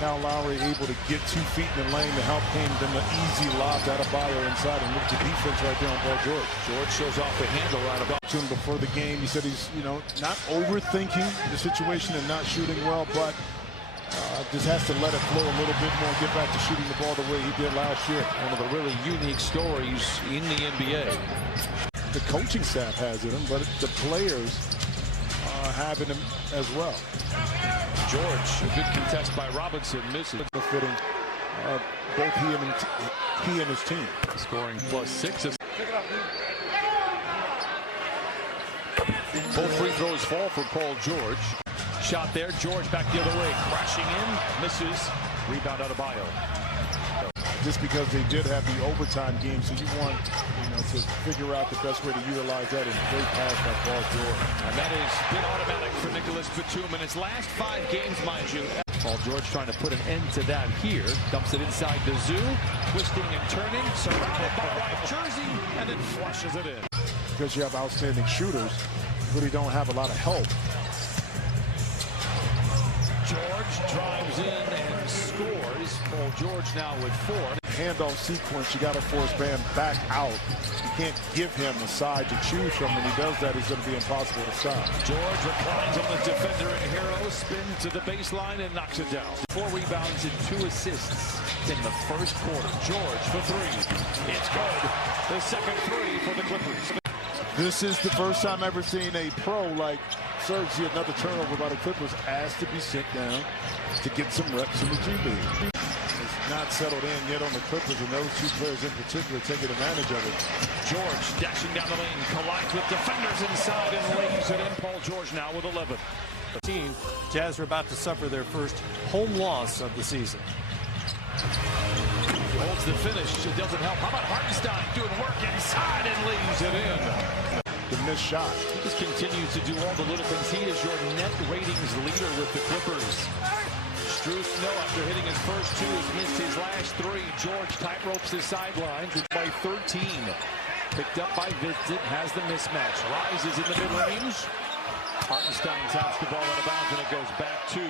Now Lowry able to get 2 feet in the lane to help him. Then the easy lob out of Bio inside, and look at the defense right there on Paul George. George shows off the handle right about to him before the game. He said he's, not overthinking the situation and not shooting well, but just has to let it flow a little bit more, get back to shooting the ball the way he did last year. One of the really unique stories in the NBA. The coaching staff has it, but the players have it as well. George, a good contest by Robinson, misses. Fitting both he and his team. Scoring +6. Both free throws fall for Paul George. Shot there, George back the other way, crashing in, misses. Rebound out of Bio. Just because they did have the overtime game, so you want to figure out the best way to utilize that, and great pass by Paul George. And that has been automatic for Nicholas Batum in his last 5 games, mind you. Paul George trying to put an end to that here. Dumps it inside the zoo, twisting and turning, surrounded by white jersey, and then flushes it in. Because you have outstanding shooters, really don't have a lot of help. George drives in and scores. Paul George now with 4. Handoff sequence, you got to force Bam back out. You can't give him a side to choose from. When he does that, it's going to be impossible to stop. George reclines on the defender and hero, spins to the baseline and knocks it down. 4 rebounds and 2 assists in the first quarter. George for 3. It's good. The second 3 for the Clippers. This is the first time I've ever seen a pro like Serge see another turnover by the Clippers, asked to be sent down to get some reps in the G League. It's not settled in yet on the Clippers, and those 2 players in particular taking advantage of it. George dashing down the lane, collides with defenders inside and lays it in. Paul George now with 11. Jazz are about to suffer their first home loss of the season. Holds the finish. It doesn't help. How about Hartenstein doing work inside and leaves it in? The missed shot. He just continues to do all the little things. He is your net ratings leader with the Clippers. Struth, no, after hitting his first 2, has missed his last 3. George tightropes the sidelines. It's by 13. Picked up by Vincent, has the mismatch. Rises in the mid-range. Hartenstein taps the ball out of bounds, and it goes back to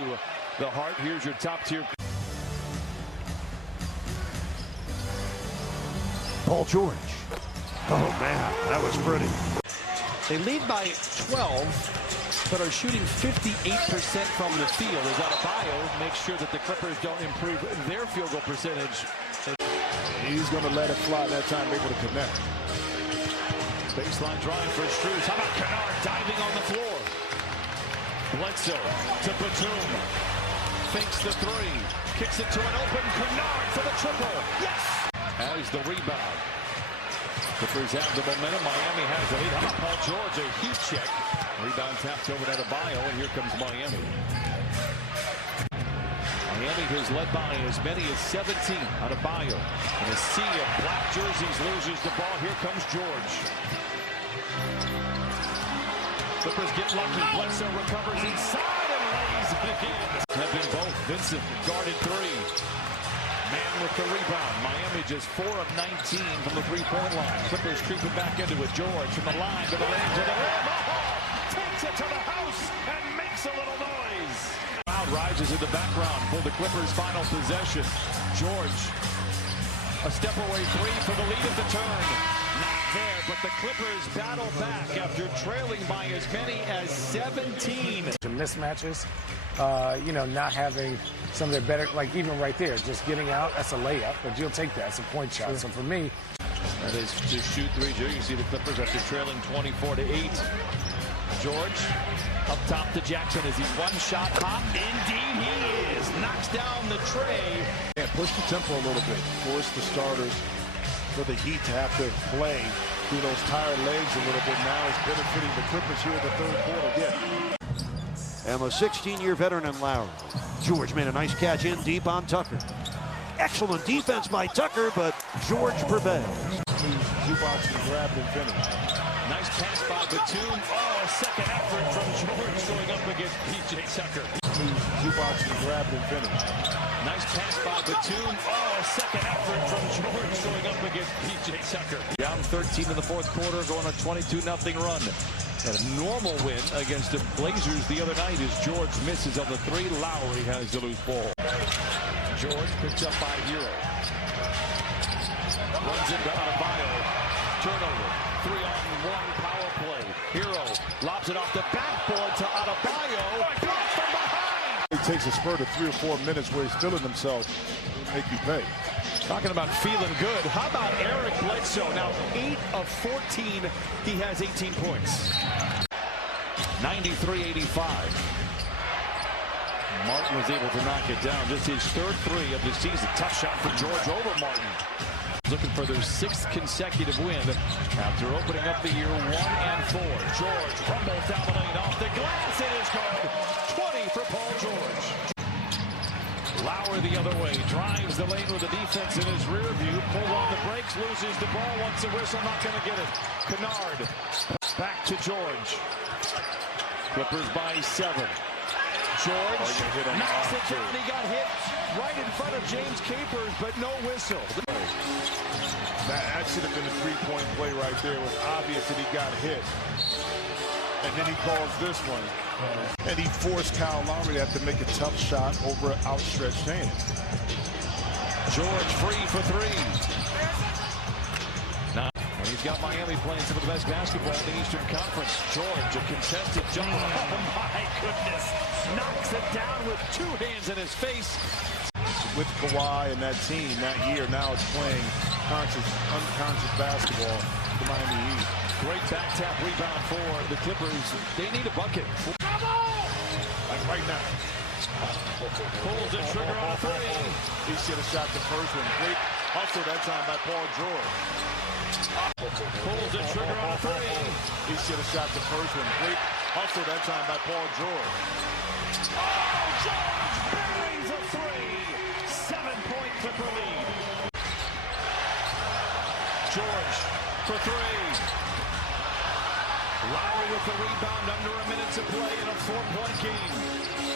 the Hart. Here's your top tier. Paul George. Oh, man, that was pretty. They lead by 12, but are shooting 58% from the field. As Adebayo makes sure that the Clippers don't improve their field goal percentage. He's going to let it fly that time, able to connect. Baseline drive for Strus. How about Kennard diving on the floor? Bledsoe to Batum. Fakes the 3. Kicks it to an open Kennard for the triple. Yes! As the rebound. Clippers have the momentum. Miami has the lead. How about Paul George? A heat check. Rebound tapped over to Bio, and here comes Miami. Miami has led by as many as 17 out of Bio. And a sea of black jerseys loses the ball. Here comes George. Clippers get lucky. Bledsoe recovers inside and lays it again. Have been both. Vincent guarded 3. Man with the rebound. Miami just 4 of 19 from the 3-point line. Clippers creeping back into it. George from the line to the range of the rim. Oh, takes it to the house and makes a little noise. Crowd rises in the background for the Clippers' final possession. George, a step away 3 for the lead at the turn. Not there, but the Clippers battle back after trailing by as many as 17. Mismatches, not having some of their better, like even right there, just getting out, that's a layup, but you'll take that. It's a point shot. So for me, that is to shoot 3. You can see the Clippers after trailing 24-8. George up top to Jackson. Is he one shot hot? Indeed he is. Knocks down the tray. Yeah, push the tempo a little bit. Force the starters for the Heat to have to play through those tired legs a little bit. Now is benefiting the Clippers here in the 3rd quarter. Yeah. And a 16-year veteran in Lowry. George made a nice catch in deep on Tucker. Excellent defense by Tucker, but George prevails. Zubac and grabbed and finished. Nice pass by Batum. Oh, a second effort from George going up against P.J. Tucker. Zubac and grabbed and finished. Nice pass by Batum. Oh, a second effort from George going up against P.J. Tucker. Down 13 in the 4th quarter, going on a 22-0 run. And a normal win against the Blazers the other night as George misses on the 3. Lowry has the loose ball. George picked up by Hero. Runs into Adebayo. Turnover. 3-on-1 power play. Hero lobs it off the backboard to Adebayo. Blocked from behind. It takes a spurt of 3 or 4 minutes where he's feeling himself. It'll make you pay. Talking about feeling good. How about Eric Bledsoe? Now 8 of 14. He has 18 points. 93-85. Martin was able to knock it down. Just his third three of the season. Tough shot for George over Martin. Looking for their 6th consecutive win after opening up the year 1-4. George rumbles down the lane off the glass. It is good. 20 for Paul George. Lauer the other way. Drives the lane with the defense in his rear view. Pulls on the brakes. Loses the ball. Wants a whistle. Not going to get it. Kennard. Back to George. Clippers by 7. George knocks it down. He got hit right in front of James Capers, but no whistle. That should have been a three-point play right there. It was obvious that he got hit. And then he calls this one. And he forced Kyle Lowry to have to make a tough shot over an outstretched hand. George free for 3. And he's got Miami playing some of the best basketball in the Eastern Conference. George, a contested jump. Oh, my goodness. Knocks it down with 2 hands in his face. With Kawhi and that team that year, now it's playing unconscious basketball for Miami Heat. Great back tap rebound for the Clippers. They need a bucket. Like right now. Pulls the trigger on a 3. He should have shot the first one. Great hustle that time by Paul George. Pulls the trigger on a 3. He should have shot the first one. Great hustle that time by Paul George. Oh, George buries a 3. 7-point Clipper lead. George for 3. Lowry with the rebound under a minute to play in a 4-point game.